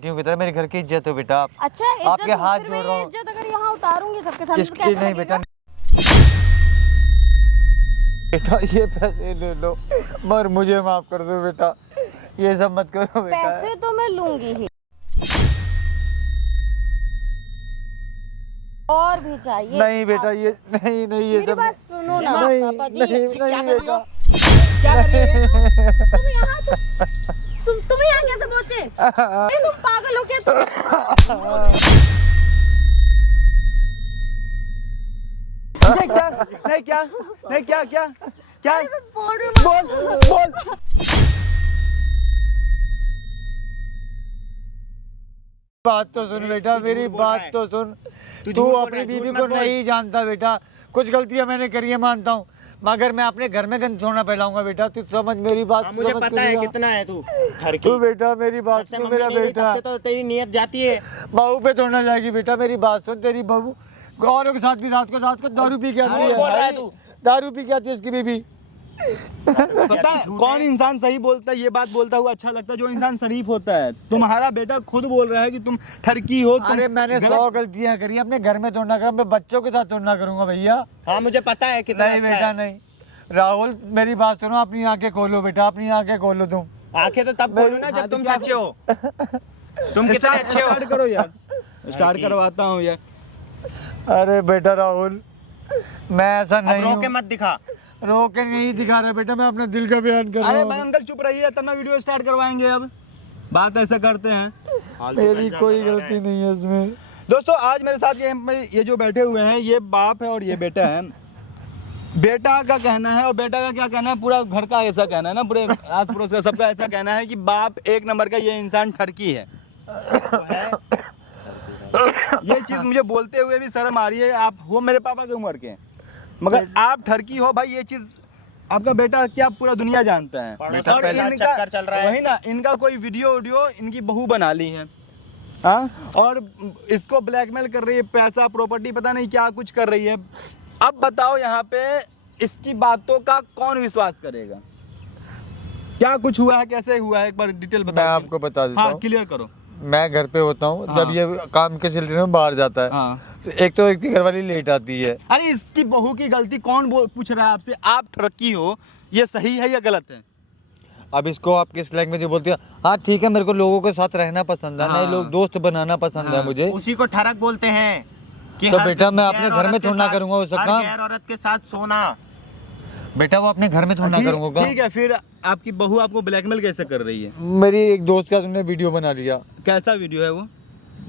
बेटियों की तरह, मेरे घर की इज्जत हो बेटा। अच्छा आपके हाथ जोड़ रहा हूँ। इज्जत अगर यहाँ उतारूंगी सबके सामने तो इसकी कैसा नहीं लगेगा? बेटा ये पैसे ले लो, मगर मुझे माफ कर दो बेटा, ये सब मत करो बेटा। पैसे तो मैं लूंगी ही, और भी चाहिए। नहीं बेटा ये नहीं नहीं ये मेरी सब बात सुनो ना नहीं पापा जी। नहीं नहीं बेटा। क्या कर रही हो? तुम यहाँ तुम यहाँ कैसे पहुँचे? तुम पागल हो क्या? क्या बोल बात तो सुन बेटा, मेरी बात तो सुन। तू अपनी बीवी को नहीं जानता बेटा, कुछ गलतियां मैंने करी है मानता हूँ, मगर मैं अपने घर में गंद थोड़ा फैलाऊंगा बेटा। तू समझ मेरी बात। मुझे पता है कितना है तू बेटा मेरी बात सुन, मेरा बेटा। तो तेरी नीयत जाती है, बहू पे थोड़ना जाएगी बेटा, मेरी बात सुन। तेरी बहू औरों के साथ भी रात को दारू पी के आती है, दारू पी के आती है इसकी बीबी। पता है कौन इंसान सही बोलता है, ये बात बोलता हुआ अच्छा लगता है जो इंसान शरीफ होता है। तुम्हारा बेटा खुद बोल रहा है कि तुम ठरकी हो। अरे मैंने 100 गलतियां करी, अपने घर में तोड़ना करूँ, मैं बच्चों के साथ तोड़ना करूंगा भैया। हाँ मुझे पता है कितना नहीं अच्छा बेटा है। नहीं। राहुल मेरी बात सुनो, अपनी आंखें खोलो बेटा, अपनी आंखें खोलो तुम। आंखें तो तब खोलो ना जब तुम सच्चे हो। तुम कितने अच्छे हो। स्टार्ट करो यार, स्टार्ट करवाता हूँ यार। अरे बेटा राहुल, मैं ऐसा नहीं रो के हूँ। मत दिखा। रो के नहीं दिखा रहा बेटा, मैं अपने दिल का बयान कर रहा अरे हूँ। भाई अंकल चुप रहिए, तब ना वीडियो स्टार्ट करवाएंगे। अब बात ऐसा करते हैं, मेरी कोई गलती नहीं है इसमें। दोस्तों आज मेरे साथ ये जो बैठे हुए हैं ये बाप है और ये बेटा है। बेटा का कहना है और बेटा का क्या कहना है, पूरा घर का ऐसा कहना है ना, पूरे आस पड़ोस का सबका ऐसा कहना है कि बाप एक नंबर का ये इंसान ठरकी है। ये चीज मुझे बोलते हुए भी शर्म आ रही है। आप हो मेरे पापा की उम्र के, मगर आप ठरकी हो भाई। ये चीज आपका बेटा क्या पूरा दुनिया जानता है। और चक्कर चल रहा है। वही ना, इनका कोई वीडियो इनकी बहू बना ली है, हाँ, और इसको ब्लैकमेल कर रही है, पैसा प्रॉपर्टी पता नहीं क्या कुछ कर रही है। अब बताओ यहाँ पे इसकी बातों का कौन विश्वास करेगा? क्या कुछ हुआ है, कैसे हुआ है, एक बार डिटेल बताओ। मैं आपको बता देता हाँ हूँ। क्लियर करो। मैं घर पे होता हूँ, हाँ। जब ये काम के सिलसिले में बाहर जाता है, हाँ। तो एक तो एक घर वाली लेट आती है। अरे इसकी बहू की गलती कौन पूछ रहा है आपसे? आप ठरकी हो, ये सही है या गलत है? अब इसको आपके स्लैंग में जो बोलते हैं, हाँ ठीक है, मेरे को लोगों के साथ रहना पसंद है, हाँ। नए लोग दोस्त बनाना पसंद है मुझे। उसी को ठरक बोलते हैं कि तो हर बेटा मैं गैर अपने घर औरत में के थोड़ा साथ- करूंगा वो सब हर काम। गैर औरत के साथ सोना। बेटा वो अपने घर में थोड़ा करूंगा। ठीक है, फिर आपकी बहू आपको ब्लैकमेल कैसे कर रही है? मेरी एक दोस्त का तुमने वीडियो बना लिया। कैसा वीडियो है वो?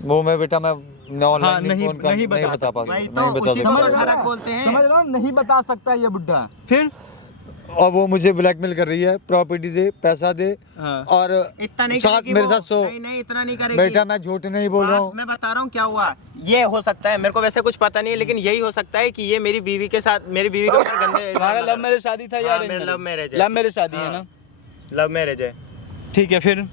वो मैं बेटा मैं ऑनलाइन हाँ, नहीं बता पा वही नहीं तो बता उसी को तो सकता। ठरक बोलते हैं। समझ रहा हूँ, नहीं बता सकता ये बुड्ढा। फिर और वो मुझे ब्लैकमेल कर रही है, प्रॉपर्टी दे, पैसा दे, हाँ। और इतना नहीं साथ करेगी मेरे वो। साथ सो। नहीं इतना नहीं करेगी। बेटा मैं झूठ नहीं बोल रहा हूँ। मैं बता रहा हूँ क्या हुआ। ये हो सकता है, मेरे को वैसे कुछ पता नहीं है, लेकिन यही हो सकता है कि ये मेरी बीवी के साथ, मेरी बीवी के ऊपर गंदे। तुम्हारा लव मैरिज शादी था या हाँ, मेरा लव मैरिज है। लव मैरिज शादी है ना? लव मैरिज है। ठीक है, फिर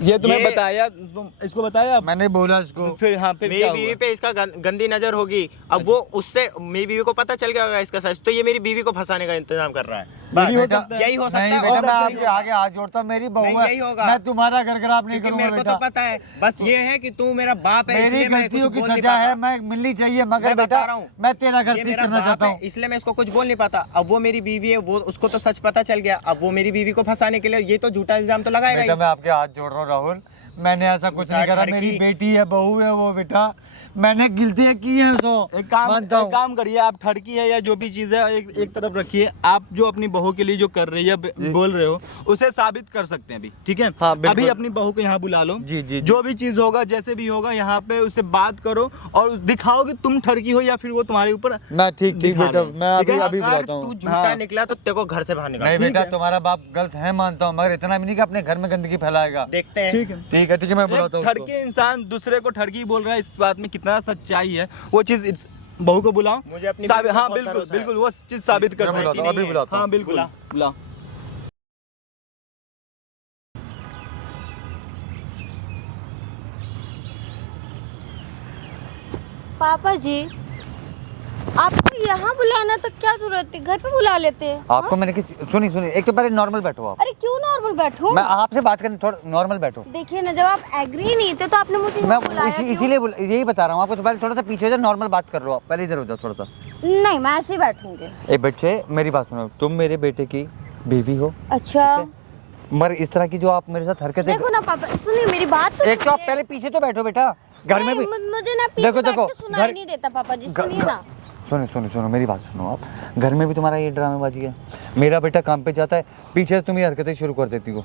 ये तुम्हें ये- बताया, तुम इसको बताया? मैंने बोला इसको। फिर हाँ, फिर मेरी क्या बीवी हुआ? पे इसका गंदी नजर होगी। अब वो उससे मेरी बीवी को पता चल गया होगा इसका सच, तो ये मेरी बीवी को फंसाने का इंतजाम कर रहा है। ये भी हो बेटा, सकता है। यही हो सकता नहीं है। बेटा और मैं कुछ आपके नहीं होगा। आगे हाथ जोड़ता हूँ, मेरी बहू नहीं, है, यही होगा। मैं तुम्हारा घर खराब नहीं क्योंकि करूंगा मेरे को बेटा। तो पता है, बस ये है कि तू मेरा बाप है, मेरी इसलिए मैं कुछ गलतियों की बोल नहीं सजा है, पाता। मैं मिलनी चाहिए, मगर मैं बेटा बता रहा हूँ, मैं तेरा घर ये ठीक मेरा करना बाप चाहता है, हूँ। इसलिए मैं इसको कुछ बोल नहीं पाता। अब वो मेरी बीवी है, वो उसको तो सच पता चल गया। अब वो मेरी बीवी को फंसाने के लिए ये तो झूठा इल्जाम तो लगाएगा बेटा ही। मैं आपके हाथ जोड़ रहा हूँ राहुल, मैंने ऐसा कुछ नहीं करा। लड़की- मेरी बेटी है, बहू है वो बेटा, मैंने गलतियां की हैं तो मानता हूँ। एक काम करिए, आप ठरकी है या जो भी चीज है एक तरफ रखिए। आप जो अपनी बहू के लिए जो कर रही है, बोल रहे हो, उसे साबित कर सकते हैं अभी, ठीक है? हाँ, बिल्कुल। अभी अपनी बहू को यहाँ बुला लो। जी, जी, जी। जो भी चीज होगा, जैसे भी होगा, यहाँ पे उससे बात करो और दिखाओ कि तुम ठरकी हो या फिर वो तुम्हारे ऊपर। मैं ठीक दिखा बेटा, रहे हैं, मैं ठीक है? अभी अगर बुलाता तू हूँ। झूठा हाँ। निकला तो तेरे को घर से बाहर नहीं निकाल। बेटा तुम्हारा बाप गलत है मानता हूँ, मगर इतना भी नहीं कि अपने घर में गंदगी फैलाएगा। देखते हैं। ठीक है, ठीक है मैं बुलाता हूँ उसको। ठरकी इंसान दूसरे को ठरकी बोल रहा है, इस बात में कितना सच्चाई है वो चीज बहू को बुलाओ। मुझे अपनी बीवी पे हाँ बहुत बिल्कुल भरोसा है। बिल्कुल, वो चीज साबित कर मैं सकती बुलाता हूँ, अभी बुलाता हूँ। हाँ बिल्कुल, बुला। बुलाओ। पापा जी आपको यहाँ बुलाना तो क्या जरूरत थी, घर पे बुला लेते। आपको मैंने किसी सुनी एक तो पहले नॉर्मल बैठो आप। अरे क्यों नॉर्मल बैठूं? मैं आपसे बात करने, थोड़ा नॉर्मल बैठो। देखिए ना, जब आप एग्री नहीं थे तो आपने मुझे मैं यहाँ बुलाया क्यों? इसीलिए यही बता रहा हूँ आपको। तो पहले थोड़ा सा पीछे से नॉर्मल बात कर लो आप, पहले इधर हो जाओ थोड़ा सा। नहीं, मैं ऐसे ही बैठूंगी। ए बच्चे मेरी बात सुनो, तुम मेरे बेटे की बीवी हो, अच्छा मगर इस तरह की जो आप मेरे साथ हरकतें, देखो ना पापा, सुनिए मेरी बात तो एक तो आप सुनिए। पहले पीछे तो बैठो बेटा, घर में भी मुझे ना पीछे देखो, बैठ देखो, के सुनाई घर- नहीं देता पापा जी, सुनिए ना। सुनो मेरी बात सुनो आप। घर में भी तुम्हारा ये ड्रामेबाजी है, मेरा बेटा काम पे जाता है, पीछे से तुम ये हरकतें शुरू कर देती हो।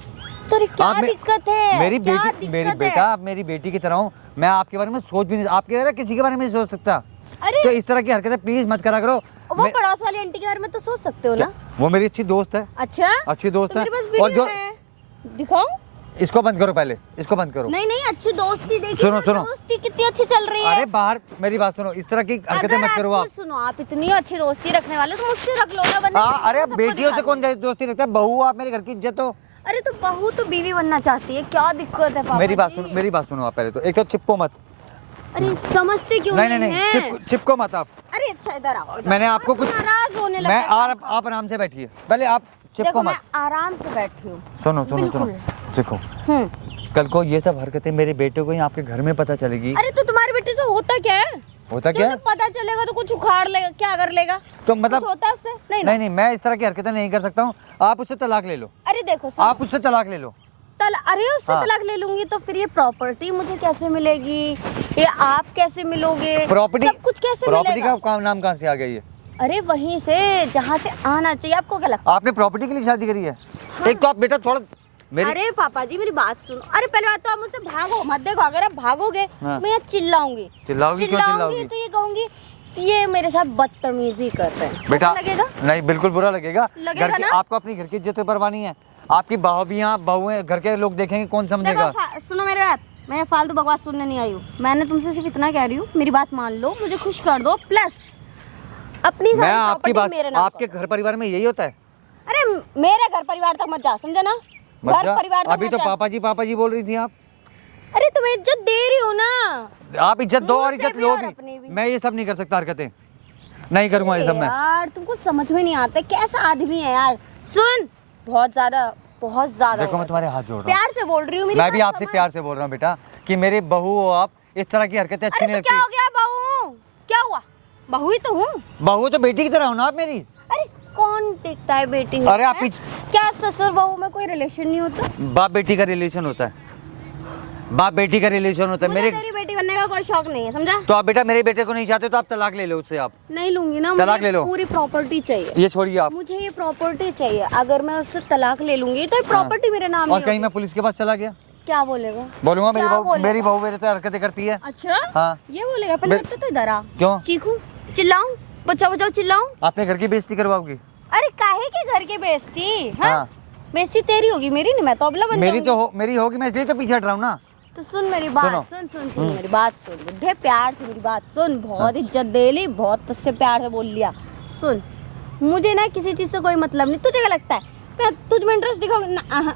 तो अरे क्या आप दिक्कत है? मेरी क्या बेटी, दिक्कत मेरी है? बेटा आप मेरी बेटी की तरह हो, मैं आपके बारे में सोच भी नहीं, आपके बारे में किसी के बारे में नहीं सोच सकता। अरे तो इस तरह की हरकतें प्लीज मत करा करो। वो पड़ोस वाली आंटी के बारे में तो सोच सकते हो ना। वो मेरी अच्छी दोस्त है, अच्छा, अच्छी दोस्त तो है। मेरे पास और वीडियो जो है, दिखाऊं? इसको बंद करो, पहले इसको बंद करो। नहीं नहीं, अच्छी दोस्ती देखिए सुनो, ना, सुनो। दोस्ती कितनी अच्छी चल रही है। अरे बाहर मेरी बात सुनो, इस तरह की हरकतें अगर मत करो आप। सुनो, आप इतनी अच्छी दोस्ती रखने वाले तो मुझसे रख लो ना, वरना हाँ, अरे सबको बेटियों से दिखा कौन दूंगी। दोस्ती रखता है? बहू आप मेरे घर की इज्जत हो। अरे तो बहू तो बीवी बनना चाहती है, क्या दिक्कत है पापा मेरी बात जी? सुनो, मेरी बात सुनो आप पहले तो। एक तो चिपको मत। अरे समझते क्यों नहीं नहीं नहीं, है? चिपको मत आप। अरे अच्छा इधर आओ, इधर मैंने आओ। आपको कुछ, नाराज होने लगा मैं है आप पापा। आराम से बैठिए, पहले आप चिपको देखो मत। मैं आराम से बैठी हूँ। सुनो बिल्कुल। देखो, हम्म। कल को ये सब हरकतें मेरे बेटे को ही आपके घर में पता चलेगी। अरे तो तुम्हारे बेटे से होता क्या है? होता तो क्या उसे है? पता चलेगा तो कुछ उखाड़ लेगा, क्या कर लेगा? तो मतलब कुछ होता है उससे? नहीं ना? नहीं, मैं इस तरह की हरकतें नहीं कर सकता हूँ। आप उससे तलाक ले लो, अरे देखो सुनो, आप उससे तलाक ले लो। अरे उससे हाँ। तलाक ले लूंगी तो फिर ये प्रॉपर्टी मुझे कैसे मिलेगी? ये आप कैसे मिलोगे? प्रॉपर्टी, सब कुछ कैसे प्रॉपर्टी मिलेगा? का नाम कहाँ से आ गया ये? अरे वहीं से जहाँ से आना चाहिए। आपको क्या लगता आपने प्रॉपर्टी के लिए शादी करी है? एक तो आप बेटा थोड़ा है? मेरी, अरे पापा जी मेरी बात सुनो। अरे पहले बात तो आप मुझसे भागो मत। देखो अगर आप भागोगे हाँ। मैं यहाँ चिल्लाऊंगी। चिल्लाओगी? क्यों चिल्लाओगी? तो ये कहूंगी ये मेरे साथ बदतमीजी कर रहे हैं। बेटा कैसा लगेगा? नहीं, बिल्कुल बुरा लगेगा। लगेगा घर की, ना? आपको अपनी घर की इज्जत पे परवाह नहीं है। आपकी भाभियाँ बहुएं घर के लोग देखेंगे, कौन समझेगा? देखो सुनो मेरी बात, मैं फालतू बकवास सुनने नहीं आई हूँ। मैंने तुमसे सिर्फ इतना कह रही हूँ, मेरी बात मान लो, मुझे खुश कर दो, प्लस अपनी मैं सारी आपकी प्रॉपर्टी बात, मेरे नाम आपके घर परिवार में यही होता है? कर। अरे मेरे घर परिवार तक मत जा, समझे ना? मत घर जा। परिवार तक अभी मत तो जा। पापा जी बोल रही थी आप। अरे तुम्हें इज्जत दे रही हूँ ना। आप इज्जत दो और मुंह से इज्जत भी लो और भी। अपनी भी। मैं ये सब नहीं कर सकता, हरकतें नहीं करूंगा ये सब मैं। यार तुमको समझ में नहीं आता कैसा आदमी है यार। सुन, बहुत ज्यादा देखो हो मैं रहा तुम्हारे हाथ जोड़ है। रहा हूँ, प्यार से बोल रही हूँ। मेरी मैं भी बात आपसे समझ। प्यार से बोल रहा हूँ बेटा कि मेरी बहू हो आप, इस तरह की हरकतें अच्छी अरे नहीं तो क्या हो लगती। गया बहू? क्या हुआ? बहू ही तो हूँ। बहू तो बेटी की तरह हो ना आप मेरी। अरे कौन देखता है बेटी? अरे आप हैं? पीछे, क्या ससुर बहू में कोई रिलेशन नहीं होता? बाप बेटी का रिलेशन होता है, बाप बेटी का रिलेशन होता है। मुझे मेरे तेरी बेटी बनने का कोई शौक नहीं है, समझा? तो आप बेटा मेरे बेटे को नहीं चाहते तो आप तलाक ले लो उससे। आप नहीं लूंगी ना, तलाक मुझे ले लो। पूरी प्रॉपर्टी चाहिए। ये छोड़िए आप। मुझे ये प्रॉपर्टी चाहिए। अगर मैं उससे तलाक ले लूंगी तो ये प्रॉपर्टी मेरे नाम और नहीं कहीं होगी। मैं पुलिस के पास चला गया, क्या बोलेगा? बोलूंगा मेरी क्या बहू, बोलेगा? मेरी बहू मेरे से हरकतें करती है। अच्छा हाँ, ये बोलेगा? पहले बिल- हटते तो इधर आ। क्यों? चीखूं, चिल्लाऊं, बचाओ बचाओ चिल्लाऊं? आपने घर की बेइज्जती करवाओगी? अरे काहे के घर के बेइज्जती? हाँ। हाँ, बेइज्जती तेरी होगी, मेरी नहीं। मैं तो अबला बन मेरी जाऊंगी। तो मेरी होगी, मैं इसलिए तो पीछे हट रहा हूँ ना। तो सुन मेरी बात, सुनो। सुन मेरी बात सुन। बुढ़े प्यार से मेरी बात सुन। बहुत इज्जत दे ली, बहुत तुझसे प्यार से बोल लिया। सुन, मुझे ना किसी चीज से कोई मतलब नहीं। तुझे क्या लगता है मैं तुझ में इंटरेस्ट दिखाऊंगी ना?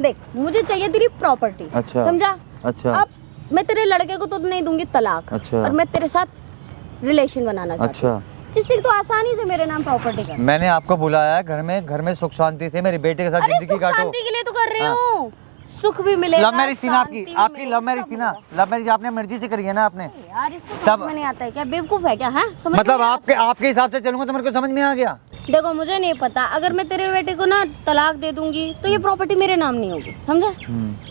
देख, मुझे चाहिए तेरी प्रॉपर्टी। अच्छा। समझा? अच्छा। अब मैं तेरे लड़के को तो नहीं दूंगी तलाक। अच्छा। और मैं तेरे साथ रिलेशन बनाना चाहती हूँ, जिससे कि तू आसानी से मेरे नाम प्रॉपर्टी कर। मैंने आपको बुलाया है घर में सुख शांति से मेरे बेटे के साथ अरे जिंदगी सुख काटो। शांति के लिए तो कर रही हाँ। हूँ, सुख भी मिलेगा। लव मैरिज थी ना आपकी, शांति भी आपकी मिलेगी, लव मैरिज सब थी ना। मिलेगा। लव मैरिज आपने मर्जी से करी है ना आपने। यार इसको तब- समझ में नहीं आता है क्या? बेवकूफ है क्या? है समझ मतलब नहीं आता? आपके हिसाब से चलूंगा तो मेरे को समझ में आ गया। देखो मुझे नहीं पता, अगर मैं तेरे बेटे को ना तलाक दे दूंगी तो ये प्रॉपर्टी मेरे नाम नहीं होगी, समझा?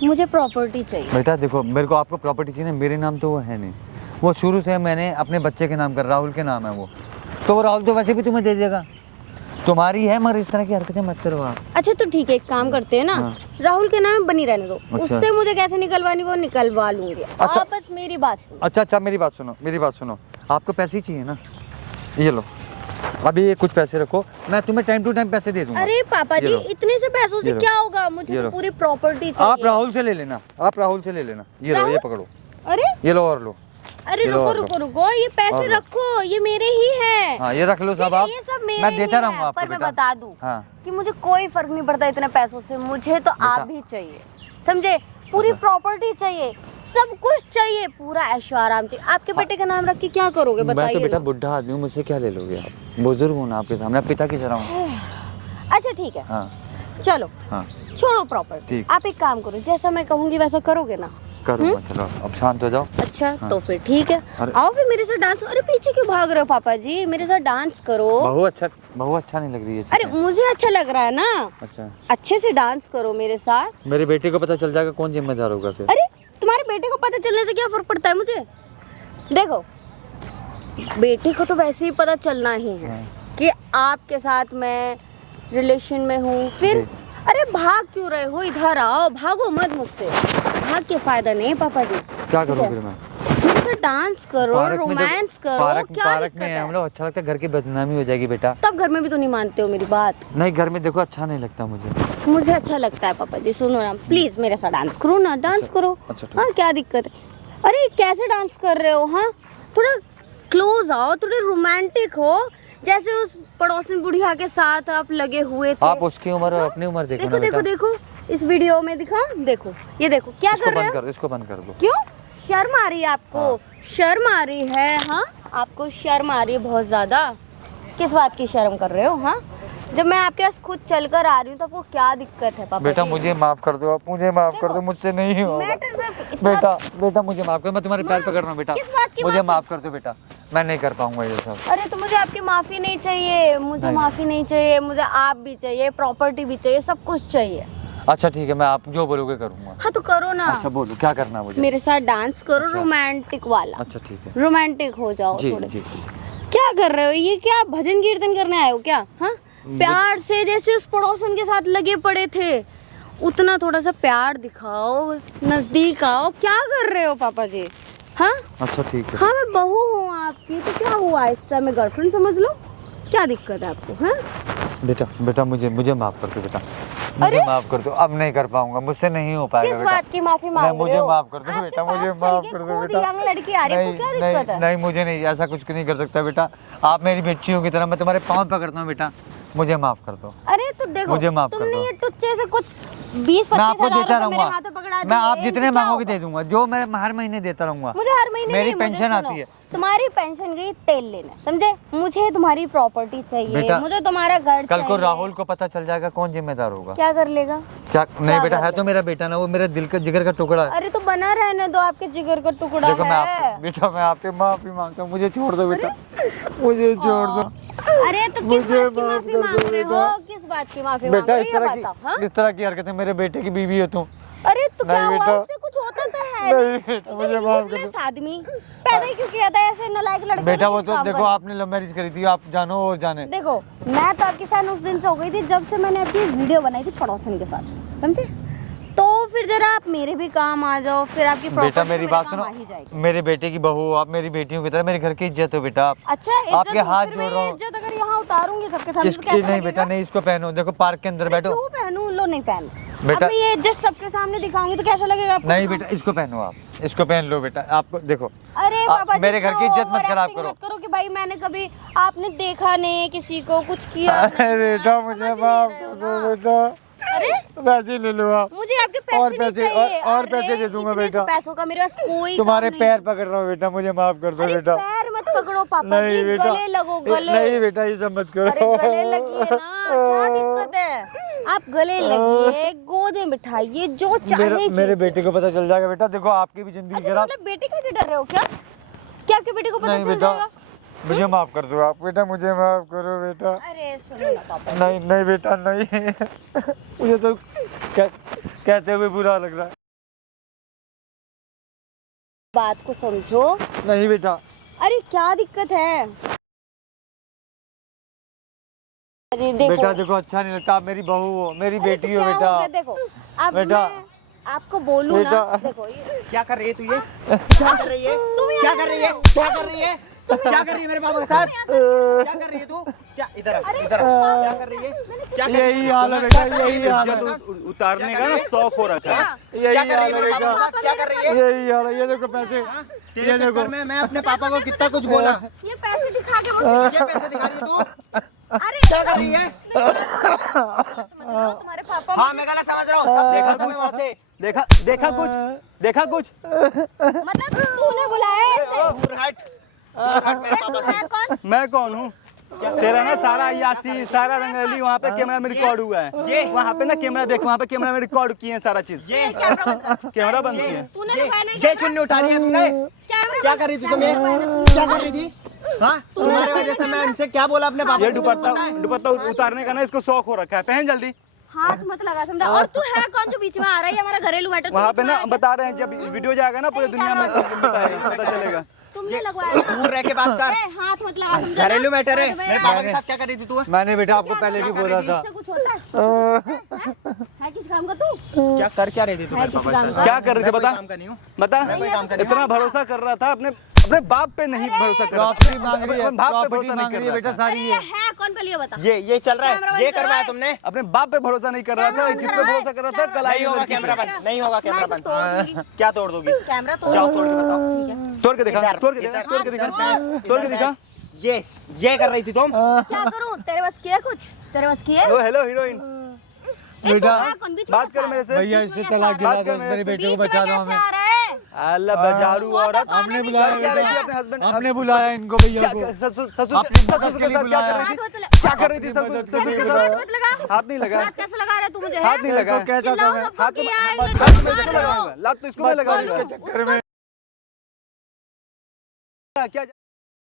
मुझे प्रॉपर्टी चाहिए। बेटा देखो, मेरे को आपको प्रॉपर्टी चाहिए, मेरे नाम तो वो है नहीं। वो शुरू से मैंने अपने बच्चे के नाम कर, राहुल के नाम है वो, तो वो राहुल तो वैसे भी तुम्हें दे देगा, तुम्हारी है, मगर इस तरह की हरकतें मत करो आप। अच्छा तो ठीक है, एक काम करते हैं ना, हाँ। राहुल के नाम बनी रहने दो। अच्छा। उससे मुझे कैसे निकलवानी वो निकलवा लूंगी। अच्छा। आप बस मेरी बात सुनो। अच्छा मेरी बात सुनो, आपको पैसे ही चाहिए ना, ये लो अभी ये कुछ पैसे रखो, मैं तुम्हें टाइम टू टाइम पैसे दे दूंगा। अरे पापा ये जी, लो। इतने से पैसों ये से लो। क्या होगा? मुझे ये तो लो। पूरी प्रॉपर्टी चाहिए। आप राहुल से ले लेना, ये लो, ये पकड़ो, अरे ये लो और लो। अरे ये लो रुको और लो। रुको रुको, ये पैसे और लो। रखो, ये मेरे ही है। हाँ ये रख लो सब आप, ये सब मेरे मैं ही देता है, रहूंगा आपको पर मैं बेटा। बता दूं हाँ कि मुझे कोई फर्क नहीं पड़ता इतने पैसों से। मुझे तो आप ही चाहिए, समझे? पूरी प्रॉपर्टी चाहिए, सब कुछ चाहिए चाहिए, पूरा ऐशो आराम चाहिए। आपके बेटे का नाम रख के क्या करोगे मैं तो बताइए बेटा ना। बुढ़ा आदमी हूँ, मुझसे क्या ले लोगे आप? बुजुर्ग हूँ ना आपके सामने, पिता की तरह हूँ। अच्छा ठीक है, हाँ चलो हाँ छोड़ो प्रॉपर्टी, ठीक। आप एक काम करो, जैसा मैं कहूंगी वैसा करोगे ना। करूँगा, चलो अब शांत हो जाओ। अच्छा हाँ। तो फिर ठीक है, अरे- आओ फिर मेरे साथ डांस। अरे पीछे क्यों भाग रहे हो पापा जी, मेरे साथ डांस करो। बहु अच्छा नहीं लग रही है अरे चीज़ें। मुझे अच्छा लग रहा है ना, अच्छा, अच्छे से डांस करो मेरे साथ। मेरे बेटे को पता चल जाएगा, कौन जिम्मेदार होगा फिर? अरे तुम्हारे बेटे को पता चलने से क्या फर्क पड़ता है मुझे? देखो बेटे को तो वैसे ही पता चलना ही है हाँ। कि आपके साथ मैं रिलेशन में हूँ। फिर अरे भाग क्यों रहे हो, इधर आओ, भागो मत मुझसे, भाग के फायदा नहीं है पापा जी। क्या ठीक करूँ है? फिर मैं? मेरे साथ डांस करो, पार्क में रोमांस करो, क्या पार्क दिक्कत में है? हम लोग, अच्छा लगता है, घर की बदनामी हो जाएगी बेटा। तब घर में भी तो नहीं मानते हो मेरी बात। नहीं, घर में देखो अच्छा नहीं लगता मुझे। मुझे अच्छा लगता है पापा जी, सुनो ना प्लीज मेरे साथ डांस करो ना, डांस अच्छा, करो। अच्छा, ठीक। हाँ क्या दिक्कत है? अरे कैसे डांस कर रहे हो? हाँ थोड़ा क्लोज आओ, थोड़े रोमांटिक हो, जैसे उस पड़ोसन बुढ़िया के साथ आप लगे हुए थे। आप उसकी उम्र और अपनी उम्र देखो देखो ना देखो बेटा। देखो इस वीडियो में दिखाओ, देखो ये देखो क्या इसको कर रहे बंद हो। कर दो, इसको बंद कर दो। क्यों शर्म आ रही है आपको? हाँ। शर्म आ रही है? हाँ आपको शर्म आ रही है बहुत ज्यादा। किस बात की शर्म कर रहे हो? हाँ जब मैं आपके पास खुद चलकर आ रही हूँ तो आपको क्या दिक्कत है पापा बेटा जी? मुझे माफ कर दो, आप मुझे माफ कर दो, मुझसे नहीं होगा। मैटर सिर्फ इतना- बेटा मुझे माफ कर, मैं तुम्हारे पैर पकड़ रहा हूँ बेटा। किस बात की मुझे माफी? माफ कर दो बेटा, मैं नहीं कर पाऊंगा ये सब। अरे तो मुझे आपकी माफी नहीं चाहिए, मुझे नहीं। माफी नहीं चाहिए, मुझे आप भी चाहिए, प्रॉपर्टी भी चाहिए, सब कुछ चाहिए। अच्छा ठीक है, मैं आप जो बोलोगे करूंगा। हाँ तो करो ना, अच्छा बोलो, क्या करना है मुझे? मेरे साथ डांस करो, अच्छा। रोमांटिक वाला। अच्छा ठीक है रोमांटिक हो जाओ जी थोड़े। जी। क्या कर रहे हो? ये क्या भजन कीर्तन करने आए हो क्या? हाँ प्यार से जैसे उस पड़ोसन के साथ लगे पड़े थे, उतना थोड़ा सा प्यार दिखाओ, नजदीक आओ। क्या कर रहे हो पापा जी? हाँ अच्छा ठीक है। हाँ मैं बहू हूँ आपकी, तो क्या हुआ, इस समय गर्लफ्रेंड समझ लो, क्या दिक्कत है आपको? हाँ बेटा मुझे माफ कर दो बेटा, मुझे माफ कर दो, अब नहीं कर पाऊंगा, मुझसे नहीं हो पाएगा किस बेटा। बात की माफी मांग नहीं, रहे मुझे हो? माफ कर दो आपके बेटा, पास मुझे चल माफ के कर दो खुद बेटा। यंग लड़की आ रही है, तो क्या दिक्कत है? नहीं मुझे नहीं, ऐसा कुछ नहीं कर सकता बेटा। आप मेरी बेटियों की तरह, मैं तुम्हारे पाँव पकड़ता हूँ बेटा, मुझे माफ कर दो। अरे तो देखो मुझे माफ कर तुमने दो। ये टुच्चे से कुछ 20-25 मैं आपको हजार देता रुपए मेरे रहूंगा, हाथों पकड़ा मैं आप दिए, जितने इनसे क्या मांगोगे होगा? दे दूंगा, जो मैं हर महीने देता रहूंगा। मुझे हर महीने मेरी नहीं, मुझे पेंशन सुनो, आती है। तुम्हारी पेंशन गई तेल लेने, समझे? मुझे तुम्हारी प्रॉपर्टी चाहिए, बेटा, मुझे तुम्हारा घर कल को चाहिए। राहुल को पता चल जाएगा, कौन जिम्मेदार होगा? क्या कर लेगा? क्या नहीं बेटा, कर है तो मेरा बेटा ना, वो मेरे दिल का जिगर का टुकड़ा है। अरे तो बना रहने दो, आपके जिगर का टुकड़ा देखो मैं है। आप बेटा, मैं आपसे माफी मांगता हूँ, मुझे छोड़ दो बेटा, मुझे छोड़ दो अरे तो किस मुझे बात की माफ माफी कर मांग दो रहे हो? बेटा। किस बात की माफी मांग बेटा। रहे हो, ये बताओ। हाँ? इस तरह की हरकतें, मेरे बेटे की बीवी हो तुम। अरे तो क्या नहीं हुआ, बेटा। उससे कुछ होता तो है नहीं बेटा, मुझे माफ कर useless दो आदमी पैदा ही क्यों किया था ऐसे नालायक लड़के? बेटा। वो तो देखो, आपने लव मैरिज करी थी, आप जानो और जाने। देखो मैं तो आपकी फैन उस दिन से हो गई थी जब से मैंने आपकी वीडियो बनाई थी पड़ोसन के साथ, समझे? तो फिर जरा आप मेरे भी काम आ जाओ, फिर आपकी बेटा property मेरी तो बात मेरे सुनो, काम आ ही जाएगी। मेरे बेटे की बहू हो आप, मेरी बेटियों की तरह मेरे घर की इज्जत हो बेटा। अच्छा इज्जत आपके हाथ फिर जोड़ मैं रहा ये हूँ। इज्जत अगर यहाँ उतारूंगी सबके सामने तो इसकी कैसा नहीं बेटा, लगेगा? नहीं, इसको पहनो, देखो पार्क के अंदर बैठो। क्यों पहनूं? लो नहीं पहन। बेटा- अब मैं ये इज्जत सबके सामने दिखाऊंगी तो कैसा लगेगा आपको? नहीं बेटा, इसको पहनो, आप इसको पहन लो बेटा। आपको देखो, अरे आप पापा जी, मेरे घर की तो इज्जत मत खराब overacting करो। मत करो कि भाई मैंने कभी आपने देखा नहीं किसी को कुछ किया अरे नहीं है, बेटा आप मुझे समझ नहीं माफ रहे कर हो दो ना। बेटा, अरे पैसे ले लो आप। मुझे आपके पैसे और नहीं पैसे- चाहिए। और अरे, पैसे दे दूंगा इतने से बेटा। पैसों का मेरे पास कोई तुम्हारे काम पैर पकड़ रहा हूँ बेटा, मुझे माफ कर दो नहीं। अरे बेटा। पैर मत पकड़ो पापा नहीं जी, बेटा, गले लगो गले। नहीं बेटा, ये सब मत करो। अरे गले लगिए ना, क्या दिक्कत है? आप गले लगिए, गोदे बिठाइए, जो चाहे मेरे कीजिए। बेटे को पता चल जाएगा बेटा, देखो आपकी भी जिंदगी अच्छा तो खराब। मतलब बेटे की वजह डर रहे हो क्या? क्या आपके बेटे को पता नहीं चल बेटा, जाएगा? मुझे माफ कर दो आप बेटा, मुझे माफ करो बेटा। अरे सुनो ना पापा जी। नहीं नहीं बेटा, नहीं मुझे तो कहते हुए बुरा लग रहा है। बात को समझो। नहीं बेटा, अरे क्या दिक्कत है? अरे बेटा देखो, अच्छा नहीं लगता, आप मेरी बहू हो, मेरी अरे बेटी तो हो क्या बेटा। गया? देखो अब बेटा। मैं आपको बोलूं ना, बेटा। देखो ये क्या कर रही है तू? ये क्या कर रही है? क्या कर रही है? क्या कर रही है? क्या कर रही है मेरे पापा के साथ? क्या कर रही है तू? क्या इधर आ, इधर आ। क्या कर रही है? क्या कर रही है? यही हाल है बेटा, यही हाल है, इज्जत उतारने का ना शौक हो रखा है। यही क्या कर रही हाल है है मेरे बेटा, पापा के साथ? क्या कर रही है? यही हाल है। ये देखो पैसे, तेरे ये देखो। चक्कर में मैं अपने पापा को कितना कुछ बोला। ये पैसे दिखा के मुझे ये पैसे दिखा रही है तू? अरे क्या कर रही है? तुम्हारे पापा हाँ मैं गलत समझ रहा हूँ, सब देखा कुछ वहाँ से। देखा कुछ मतलब तूने बुलाया है इसे? दूर हट, दूर हट मेरे तू पापा है से। कौन? मैं कौन हूँ? तेरा ना सारा यासी सारा रंगली वहाँ पे कैमरा में रिकॉर्ड हुआ है। ये वहाँ पे ना कैमरा देख, वहाँ पे कैमरा में रिकॉर्ड किए हैं सारा चीज। ये कैमरा बंद कर। कैमरा बंद किए हैं। तूने ये लगाया नहीं ये चुन्नी उठा रही है तुमने? कैमरा क्या बंद- कर रही थी कैमरा तुम्हें? लगाया ना क्या कर रही थी? हाँ तुम्हारे वजह से मैं इनसे क्या बोला अपने पापा ये से? दुपट्टा उतारने का ना इसको शौक हो रखा है। पहन जल्दी। हाथ मत लगा समझा। और तू है कौन जो बीच में आ रहा है? हमारा घरेलू मैटर वहाँ पे ना बता रहे हैं, जब वीडियो जाएगा ना पूरी दुनिया में बताएगा, पता चलेगा। तुमने लगवाया ना? दूर रह के बात कर। ए, हाथ मत लगा समझा। घरेलू मैटर है। तो मेरे पापा के साथ क्या कर रही थी तू? मैंने बेटा आपको पहले भी बोला था। इससे कुछ होता है? है किसी काम का तू? क्या कर क्या रही थी तू है मेरे किसी पापा काम के का? साथ? क्या कर रही थी मैं कोई बता काम का नहीं हूँ। बता। कोई काम का इतना भरोसा कर रहा था अपने बाप पे नहीं भरोसा कर रहा प्रॉपर्टी मांग रही है, अपने बाप पे प्रॉपर्टी भरोसा मांग नहीं रही है कर बेटा रहा था। अरे सारी ये है। है कौन पहले ये बता। ये चल रहा कैमरा है, बंद ये करो, करवाया ए। तुमने? अपने बाप पे भरोसा नहीं कर रहा था। किस पे भरोसा कर रहा था? कल नहीं होगा आएगी कैमरा बंद, नहीं होगा कैमरा मैं बंद। इसे तोड़ दूंगी। क्या तोड़ दोगी? कैमरा तोड़ जाओ दूंगी। तोड़ के बताओ। ठीक है। तोड़ के दिखा, इधर, तोड़ के दिखा, इधर, तोड़ के दिखा, इधर, तोड़ के दिखा। ये कर रही थी तुम? क्या करूं? तेरे बस की है कुछ? तेरे बस की है? ओ हेलो हीरोइन, बेटा बात कर मेरे से। भैया इससे तलाक दिला दो, मेरे बेटे को बचा दो हमें। अल्लाह बजारू औरत। हमने बुलाया क्या रही थी बेटा, अपने हस्बैंड? हमने बुलाया इनको भैया को। ससुर अपनी ससुर मदद के के लिए साथ क्या बुलाया। कर रही हाथ थी? मत क्या कर रही थी? अपनी मदद ससुर के के लिए साथ मत लगा। हाथ नहीं लगा, हाथ कैसे लगा रहे तू मुझे? हाथ नहीं लगा। कहता था चिल्लाओ मैं। सबको हाथ कि तो आए, हाथ लड़की में मार इसको लो। लगाऊंगा, लात तो इसको मैं लगा बोलो। दूंगा। चक्कर में क्या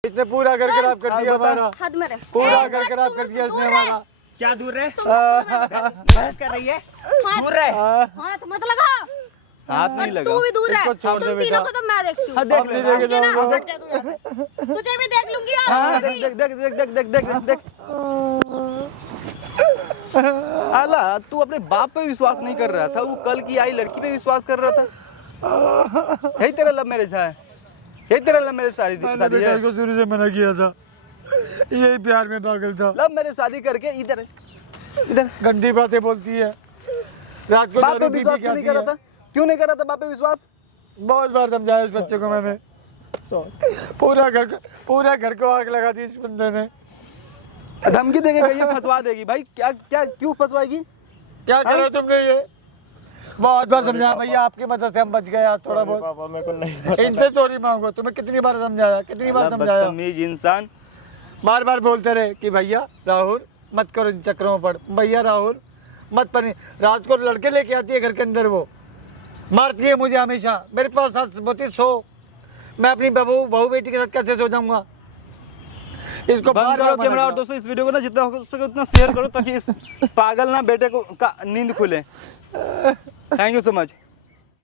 इसने पूरा घर खराब कर दिया बता। हमारा, हद में रह। पूरा ए, घर खराब कर दिया इसने हमारा। क्या दूर रहे? तुम बहस कर रही है? दूर रहे? हाथ मत लगा। हाथ नहीं और लगा। तू भी दूर रह। इसको छोड़ दे तुम बेटा। तीनों को तो मैं देखती हूँ। हाँ, देख अब नहीं ले। लेके जाऊंगा। तुझे भी देख लूंगी यार। हाँ देख देख देख देख देख देख देख देख। आला तू अपने बाप पे विश्वास नहीं कर रहा था, वो कल की आई लड़की पे विश्वास कर रहा था। यही तेरा लव मैरिज है, यही तेरा लव मैरिज शादी मैंने शादी बेटा है। को शुरू से मना किया था, यही प्यार में पागल था। लव मैरिज शादी करके इधर इधर गंदी बातें बोलती है, रात को बाप पे दारू पी विश्वास पी क्यों के नहीं कर रहा आती था? क्यों नहीं कर रहा था बाप पे विश्वास? है। बहुत बार समझाया इस बच्चे को मैंने, पूरा घर को आग लगा दी इस बंदे ने। धमकी देके गई है, फंसवा देगी भाई। क्या क्या क्यों फंसवाएगी? क्या करा तुमने ये? बहुत बार समझाया भैया, आपकी मदद से हम बच गए आज थोड़ा बहुत। पापा मेरे को नहीं इनसे सॉरी मांगो, तुम्हें कितनी बार समझाया, कितनी बार अल्लाह समझाया। बदतमीज इंसान। बार बार बोलते रहे कि भैया राहुल मत करो इन चक्करों में पड़, भैया राहुल मत पड़ी। रात को लड़के लेके आती है घर के अंदर, वो मारती है मुझे हमेशा। मेरे पास होती सो, मैं अपनी बहू बेटी के साथ कैसे सो जाऊंगा? इसको बंद बार-बार करो मना कैमरा और करो। दोस्तों इस वीडियो को ना जितना हो सके उतना शेयर करो ताकि इस पागल ना बेटे को का नींद खुले। Thank you so much.